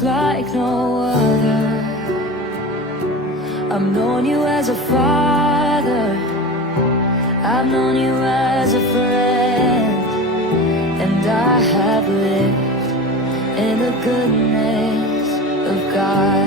just like no other. I've known you as a father, I've known you as a friend, and I have lived in the goodness of God.